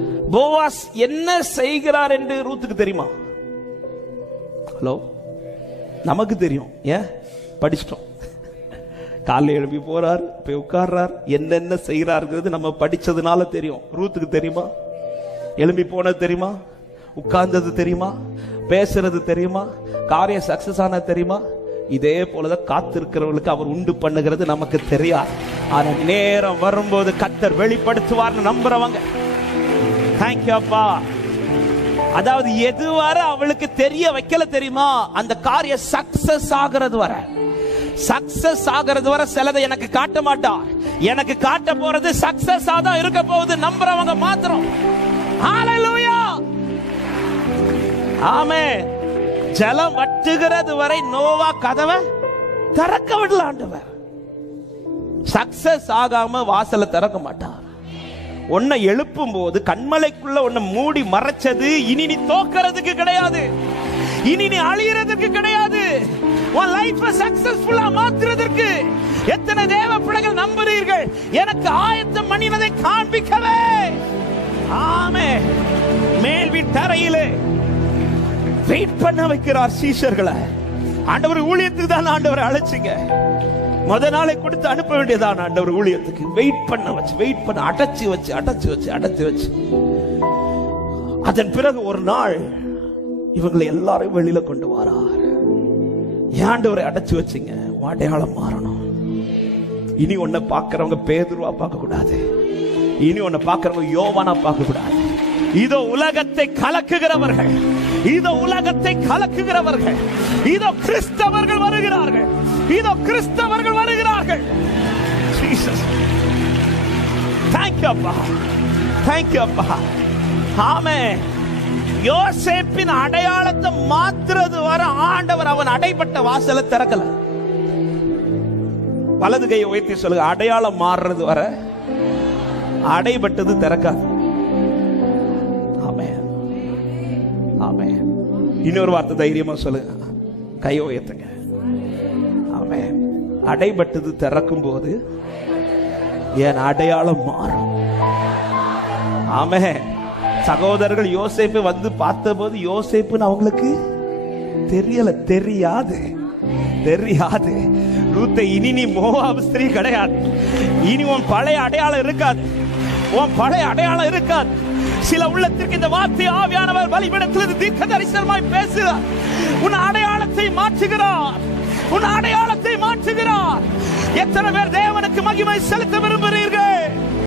Boaz என்ன செய்கிறார் என்று ரூத்துக்கு தெரியுமா? ஹலோ? நமக்கு தெரியும். ஏன் படிச்சிட்டோம். காலைல எழுப்பி போறார் போய் உட்கார்றார். என்னென்ன செய்யறாருங்கிறது நம்ம படிச்சதுனால தெரியும். ரூத்துக்கு தெரியுமா? எழும்பி போனது தெரியுமா? உட்கார்ந்தது தெரியுமா? பேசுறது தெரியுமா? காரியம் சக்சஸ் ஆனது தெரியுமா? இதே போலதான் காத்திருக்கிறவர்களுக்கு அவர் உண்டு பண்ணுகிறது நமக்கு தெரியாது. ஆனா நேரம் வரும்போது கத்தர் வெளிப்படுத்துவார்னு நம்புறவங்க. தேங்க்யூ அப்பா. அதாவது எது வர அவளுக்கு தெரிய வைக்கல தெரியுமா? அந்த காரியம் சக்சஸ் ஆகிறது வர. சக்சஸ் ஆகிறது வர சிலதை எனக்கு காட்ட மாட்டார் எனக்கு காட்ட போறது சக்சஸ் தான் இருக்க போகுது நம்புறவங்க மாத்திரம். ஆமே ஜலம் வட்டுகிறது வரை நோவா கதவை திறக்க விடலாண்டவர். சக்சஸ் ஆகாம வாசலை திறக்க மாட்டார் உன்னை எழுப்பும் போது கண்மலைக்குள்ள உன்னை மூடி மறைச்சது இனி நீ தோக்கிறதுக்கு கிடையாது. இனி நீ அழியறதுக்கு கிடையாது. உன் லைஃப் சக்சஸ்ஃபுல்லா மாத்துறதற்கு எத்தனை தேவ பிள்ளைகள் நம்புறீர்கள் எனக்கு ஆயத்தம் பண்ணினதை காண்பிக்கவே. ஆமே மேல் தரையிலே வெயிட் பண்ண வைக்கிறார் சீஷர்களை. ஆண்டவர் ஊழியத்துக்கு தான் ஆண்டவரை அழைச்சிங்க. முத நாளை கொடுத்து அனுப்ப வேண்டியதான் ஆண்டவர் ஊழியத்துக்கு. வெயிட் பண்ண வச்சு வெயிட் பண்ண அடைச்சு வச்சு அடைச்சு வச்சு அடைச்சு வச்சு. அதன் பிறகு ஒரு நாள் இவங்களை எல்லாரையும் வெளியில கொண்டு வரார். ஏண்டவரை அடைச்சி அடைச்சு வச்சுங்க? அடையாளம் மாறணும். இனி உன்னை பார்க்கறவங்க பேதுருவா பார்க்க கூடாது இனி உன்னை பார்க்கறவங்க யோவானா பார்க்க கூடாது இதோ உலகத்தை கலக்குகிறவர்கள். இதோ உலகத்தை கலக்குகிறவர்கள். இதோ கிறிஸ்தவர்கள் வருகிறார்கள். இதோ கிறிஸ்தவர்கள் வருகிறார்கள். ஜீசஸ் தேங்க்யூ அப்பா. தேங்க்யூ அப்பா. ஆமே யோசேப்பின் அடையாளத்தை மாத்துறது வர ஆண்டவர் அவன் அடைப்பட்ட வாசலை திறக்கல. வலது கையை உயர்த்தி சொல்லுங்க. அடையாளம் மாறுறது வர அடைபட்டது திறக்காது. இன்னொரு வார்த்தை தைரியமா சொல்லுங்க கையை உயர்த்துங்க. ஆமே அடைபட்டது திறக்கும் போது என் அடையாளம் மாறும். ஆமே சகோதரர்கள் யோசேப்பு வந்து பார்த்தபோது யோசேப்புன்னு அவங்களுக்கு தெரியல தெரியாது. தெரியாது. ரூத்தை இனி நீ மோவாப் ஸ்திரீ கிடையாது. இனி உன் பழைய அடையாளம் இருக்காது. உன் பழைய அடையாளம் இருக்காது. சில உள்ளத்திற்கு இந்த வார்த்தை ஆவியானவர் வழிபடத்திலிருந்து தீர்க்க தரிசனமாய் பேசுகிறார். உன் அடையாளத்தை மாற்றுகிறார். உன் அடையாளத்தை மாற்றுகிறார். எத்தனை பேர் தேவனுக்கு மகிமை செலுத்த விரும்புகிறீர்கள்?